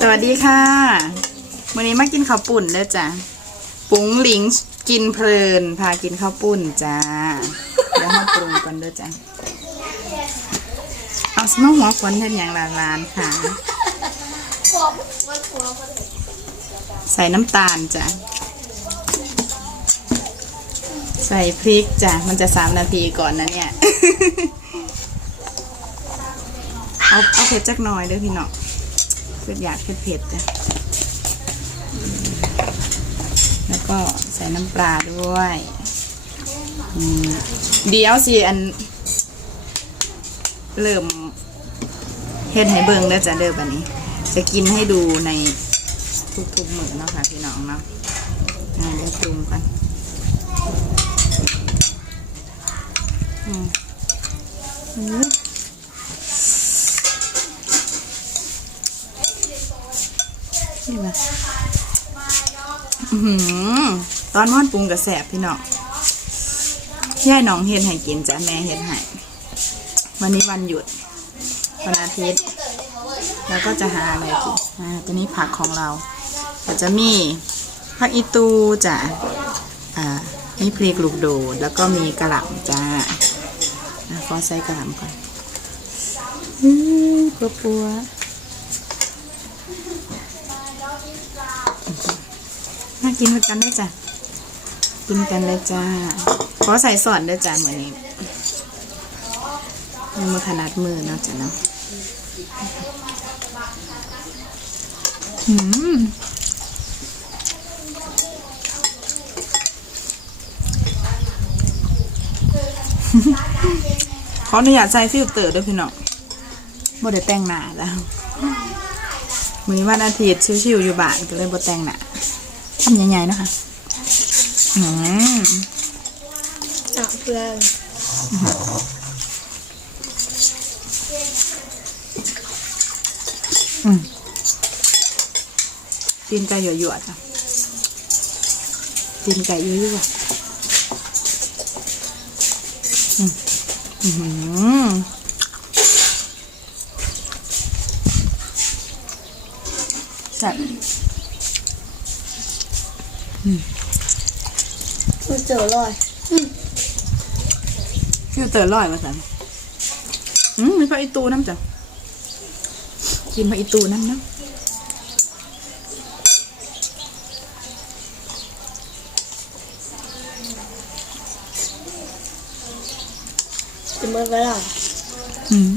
สวัสดีค่ะ วันนี้มากินข้าวปุ่นเด้อจ้ะ ปุ้งหลิงกินเพลิน พากินข้าวปุ่นจ้า เดี๋ยวมาปรุงกันเด้อจ้ะ เอาสมองหัวควันเท่าอย่างลานลานๆค่ะ ใส่น้ำตาลจ้ะ ใส่พริกจ้ะ มันจะสามนาทีก่อนนะเนี่ย เอาเอาเผ็ดจักหน่อยเด้อพี่น้อง เพื่อยากเผ็ดๆจ้ะแล้วก็ใส่น้ำปลาด้วยเดี๋ยวสิอัน เริ่มเฮ็ดให้เบิ่งแล้วจ้ะเด้อบัดนี้ จะกินให้ดูในทุกๆมือเนาะค่ะพี่น้องเนาะเดี๋ยวปรุงกันอืม นี่มาตอนม่อนปรุงกับแสบพี่น้องย่ายน้องเฮ็ดให้กินจ้ะแม่เฮ็ดให้วันนี้วันหยุดวันอาทิตย์แล้วก็จะหาอะไรกินอ่าตัวนี้ผักของเราก็จะมีผักอีตูจ้ะอ่ามีพริกลูกโดดแล้วก็มีกระหล่ำจ้าอะขอใส่กระหล่ำก่อนอือปัวปัว มากินกันได้จ้ะ กินกันเลยจ้า ขอใส่สอนด้วยจ้ะเหมือนนี้ยังมาถนัดมือเนาะจ้ะเนาะอืมขออนุญาตใส่ฟิลเตอร์ด้วยพี่น้องบ่ได้แต่งหน้าแล้วมือวันอาทิตย์ชิวๆอยู่บ้านก็เลยบ่แต่งหน้า ทำใหญ่ๆเนาะคะอืมอะเพื่อนตีนไก่หยวดๆจ้ะตีนไก่ยั่วๆอืมอื้อหือแซ่บ มันเจอร่อยฟิลเตอร์ร้อยมาสั่นอืมมีพระอีตูน้ำจ้ะกินพระอีตูน้ำนะจะเมื่อเวลาอืม